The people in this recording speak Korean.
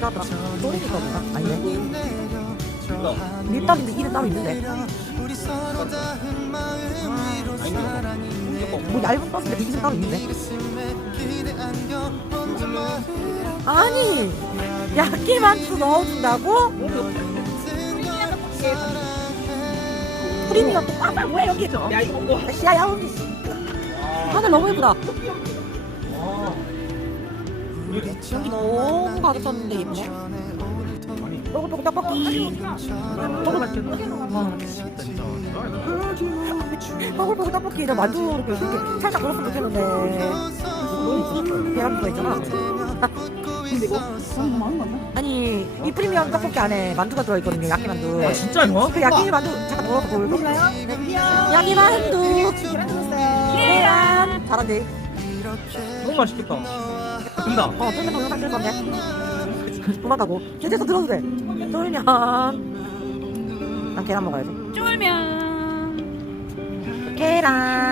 먹기로 하더라. 소리니까 뭔가? 아니네. 그러니까 밀떡인데 이름 따로 있는데. 뭐 얇은 그 이름 따로 있는데. 아니, 야끼만두 넣어준다고? 프리미엄 또 꽉꽉 뭐야 여기? 야 이거 뭐 야, 야, 언니. 하늘 너무 예쁘다. 여기 너무 가득 찼는데 예쁘네. 요것도 떡볶이. 맛있겠다. 떡볶이 떡볶이 나 만두 이렇게, 이렇게 살짝 넣었으면 좋겠는데. 계란도 있잖아. 근데 이거 너무 많은 거 아니야? 아니 이 프리미엄 떡볶이 안에 만두가 들어있거든요. 야끼 만두. 아 진짜 이거? 그 야끼 만두 잠깐? 네, 드디어 야끼 만두. 계란 줬어요. 계란. 잘한대. 너무 맛있겠다 된다 어, 쫄면 동영상 찍을 건데. 도망가고. 제대로 들어도 돼. 쫄면. 난 계란 먹어야지. 쫄면. 계란.